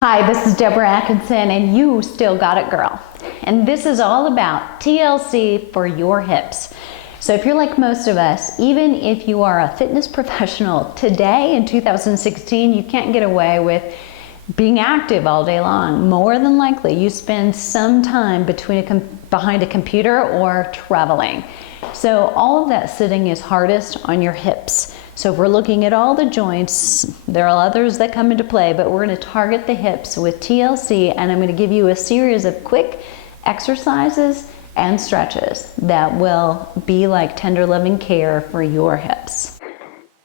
Hi, this is Deborah Atkinson, and you still got it, girl. And this is all about TLC for your hips. So if you're like most of us, even if you are a fitness professional, today in 2016, you can't get away with being active all day long. More than likely, you spend some time behind a computer or traveling. So all of that sitting is hardest on your hips. So if we're looking at all the joints, there are others that come into play, but we're going to target the hips with TLC, and I'm going to give you a series of quick exercises and stretches that will be like tender loving care for your hips.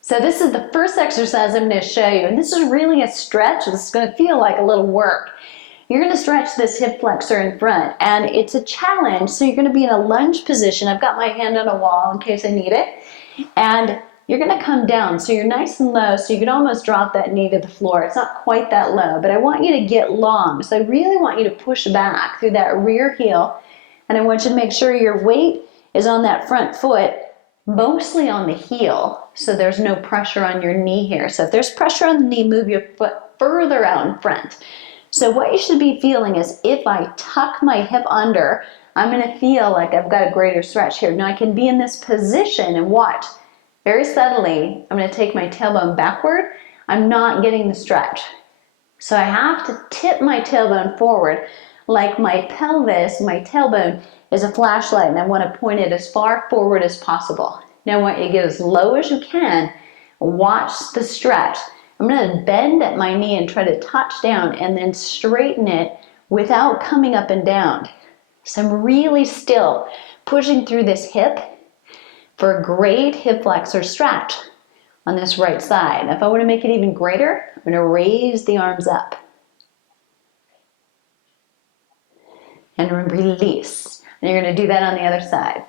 So this is the first exercise I'm going to show you, and this is really a stretch. This is going to feel like a little work. You're going to stretch this hip flexor in front, and it's a challenge. So you're going to be in a lunge position. I've got my hand on a wall in case I need it, and you're going to come down. So you're nice and low, so you could almost drop that knee to the floor. It's not quite that low, but I want you to get long. So I really want you to push back through that rear heel, and I want you to make sure your weight is on that front foot, mostly on the heel, so there's no pressure on your knee here. So if there's pressure on the knee, move your foot further out in front. So what you should be feeling is if I tuck my hip under, I'm going to feel like I've got a greater stretch here. Now I can be in this position and watch. Very subtly, I'm going to take my tailbone backward. I'm not getting the stretch. So I have to tip my tailbone forward like my pelvis, my tailbone is a flashlight, and I want to point it as far forward as possible. Now I want you to get as low as you can. Watch the stretch. I'm going to bend at my knee and try to touch down and then straighten it without coming up and down. So I'm really still pushing through this hip for a great hip flexor stretch on this right side. Now if I want to make it even greater, I'm going to raise the arms up and release. And you're going to do that on the other side.